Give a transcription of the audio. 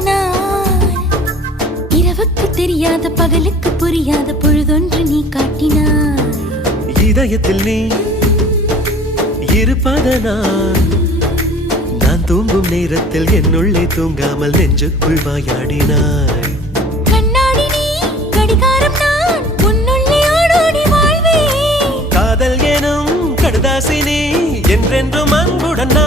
நான் இரவுக்கு தெரியாத பகலுக்கு புரியாத பொழுதொன்று நீ காட்டினாய். இதயத்தில் நீ இருப்பதனால் நான் தூங்கும் நேரத்தில் என்னுள்ளே தூங்காமல் நெஞ்சுக்குள் வாயாடினாய். கண்ணாடி நீ கடிகாரம் நான் உன்னுள்ளே ஓடோடி வாழ்வே. காதல் எனும் கடுதாசி நீ என்றென்றும் அன்புடன் நான்